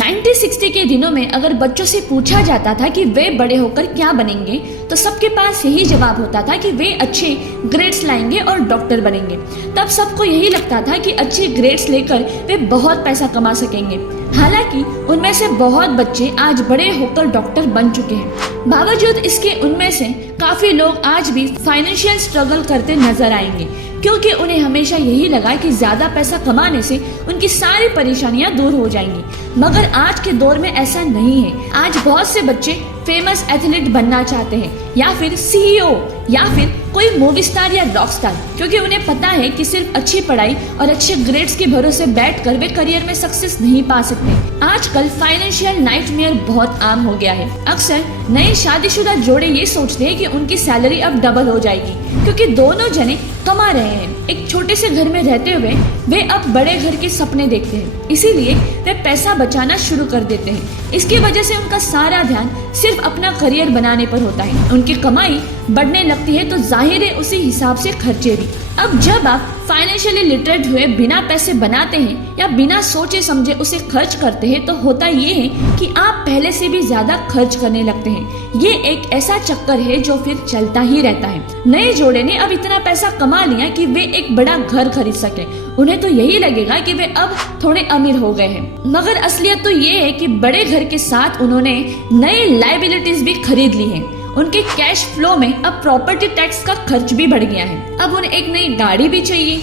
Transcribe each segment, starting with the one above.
1960 के दिनों में अगर बच्चों से पूछा जाता था कि वे बड़े होकर क्या बनेंगे, तो सबके पास यही जवाब होता था कि वे अच्छे ग्रेड्स लाएंगे और डॉक्टर बनेंगे। तब सबको यही लगता था कि अच्छे ग्रेड्स लेकर वे बहुत पैसा कमा सकेंगे। हालांकि उनमें से बहुत बच्चे आज बड़े होकर डॉक्टर बन चुके हैं। बावजूद इसके उनमें से काफी लोग आज भी फाइनेंशियल स्ट्रगल करते नजर आएंगे, क्योंकि उन्हें हमेशा यही लगा कि ज्यादा पैसा कमाने से उनकी सारी परेशानियां दूर हो जाएंगी। मगर आज के दौर में ऐसा नहीं है। आज बहुत से बच्चे फेमस एथलीट बनना चाहते हैं, या फिर सीईओ, या फिर कोई मूवी स्टार या रॉक स्टार, क्योंकि उन्हें पता है कि सिर्फ अच्छी पढ़ाई और अच्छे ग्रेड्स के भरोसे बैठकर वे करियर में सक्सेस नहीं पा सकते। आजकल फाइनेंशियल नाइटमेयर बहुत आम हो गया है। अक्सर नए शादीशुदा जोड़े ये सोचते हैं कि उनकी सैलरी अब डबल हो जाएगी, क्योंकि दोनों जने कमा रहे हैं। एक छोटे से घर में रहते हुए वे अब बड़े घर के सपने देखते हैं, इसीलिए वे पैसा बचाना शुरू कर देते हैं। इसकी वजह से उनका सारा ध्यान सिर्फ अपना करियर बनाने पर होता है। उनकी कमाई बढ़ने लगती है तो जाहिर है उसी हिसाब से खर्चे भी। अब जब आप फाइनेंशियली लिटरेट हुए बिना पैसे बनाते हैं या बिना सोचे समझे उसे खर्च करते हैं, तो होता ये है कि आप पहले से भी ज्यादा खर्च करने लगते हैं। ये एक ऐसा चक्कर है जो फिर चलता ही रहता है। नए जोड़े ने अब इतना पैसा कमा लिया कि वे एक बड़ा घर खरीद सके। उन्हें तो यही लगेगा कि वे अब थोड़े अमीर हो गए हैं, मगर असलियत तो ये है कि बड़े घर के साथ उन्होंने नए लायबिलिटीज भी खरीद ली हैं। उनके कैश फ्लो में अब प्रॉपर्टी टैक्स का खर्च भी बढ़ गया है। अब उन्हें एक नई गाड़ी भी चाहिए,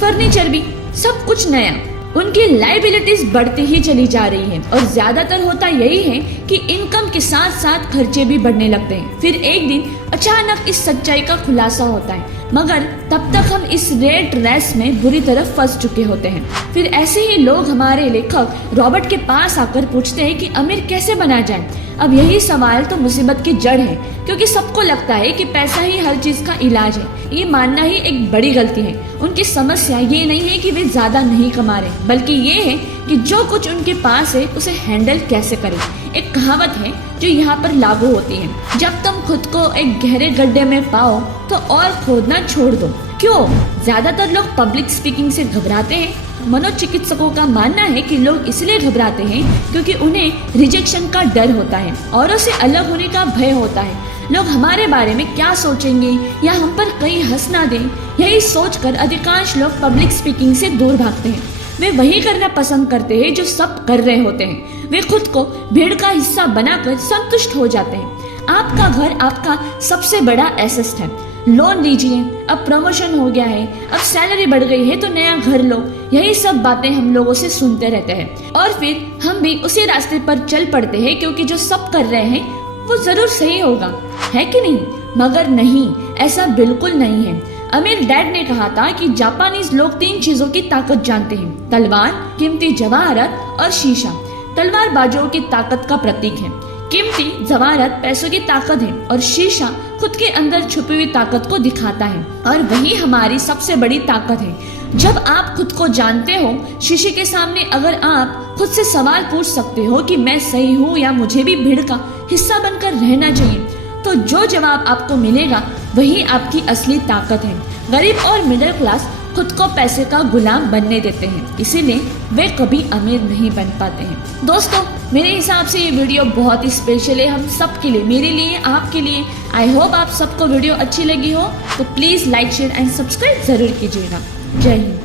फर्नीचर भी, सब कुछ नया। उनकी लायबिलिटीज बढ़ती ही चली जा रही है और ज्यादातर होता यही है कि इनकम के साथ साथ खर्चे भी बढ़ने लगते हैं। फिर एक दिन अचानक इस सच्चाई का खुलासा होता है, मगर तब तक हम इस रेट रेस में बुरी तरह फंस चुके होते हैं। फिर ऐसे ही लोग हमारे लेखक रॉबर्ट के पास आकर पूछते हैं कि अमीर कैसे बना जाए। अब यही सवाल तो मुसीबत की जड़ है, क्योंकि सबको लगता है कि पैसा ही हर चीज का इलाज है। ये मानना ही एक बड़ी गलती है। उनकी समस्या ये नहीं है कि वे ज्यादा नहीं कमा रहे, बल्कि ये है कि जो कुछ उनके पास है उसे हैंडल कैसे करें। एक कहावत है जो यहाँ पर लागू होती है, जब तुम खुद को एक गहरे गड्ढे में पाओ तो और खोदना छोड़ दो। क्यों? ज्यादातर लोग पब्लिक स्पीकिंग से घबराते हैं। मनोचिकित्सकों का मानना है कि लोग इसलिए घबराते हैं क्योंकि उन्हें रिजेक्शन का डर होता है, औरों से अलग होने का भय होता है। लोग हमारे बारे में क्या सोचेंगे या हम पर कहीं हंस ना दें, यही सोचकर अधिकांश लोग पब्लिक स्पीकिंग से दूर भागते हैं। वे वही करना पसंद करते हैं जो सब कर रहे होते हैं। वे खुद को भीड़ का हिस्सा बनाकर संतुष्ट हो जाते हैं। आपका घर आपका सबसे बड़ा एसेट है। लोन लीजिए, अब प्रमोशन हो गया है, अब सैलरी बढ़ गई है तो नया घर लो। यही सब बातें हम लोगों से सुनते रहते हैं और फिर हम भी उसी रास्ते पर चल पड़ते हैं, क्योंकि जो सब कर रहे हैं वो जरूर सही होगा, है कि नहीं? मगर नहीं, ऐसा बिल्कुल नहीं है। अमीर डैड ने कहा था कि जापानीज लोग 3 चीजों की ताकत जानते हैं: तलवार, कीमती जवाहरत और शीशा। तलवार बाजुओं की ताकत का प्रतीक है, कीमती जवाहरत पैसों की ताकत है और शीशा खुद के अंदर छुपी हुई ताकत को दिखाता है। और वही हमारी सबसे बड़ी ताकत है। जब आप खुद को जानते हो, शीशे के सामने अगर आप खुद से सवाल पूछ सकते हो कि मैं सही हूँ या मुझे भी भीड़ का हिस्सा बनकर रहना चाहिए, तो जो जवाब आपको मिलेगा वही आपकी असली ताकत है। गरीब और मिडिल क्लास खुद को पैसे का गुलाम बनने देते हैं, इसीलिए वे कभी अमीर नहीं बन पाते हैं। दोस्तों, मेरे हिसाब से ये वीडियो बहुत ही स्पेशल है हम सब के लिए, मेरे लिए, आपके लिए। आई होप आप सबको वीडियो अच्छी लगी हो, तो please like, share and subscribe जरूर कीजिएगा। जय हिंद।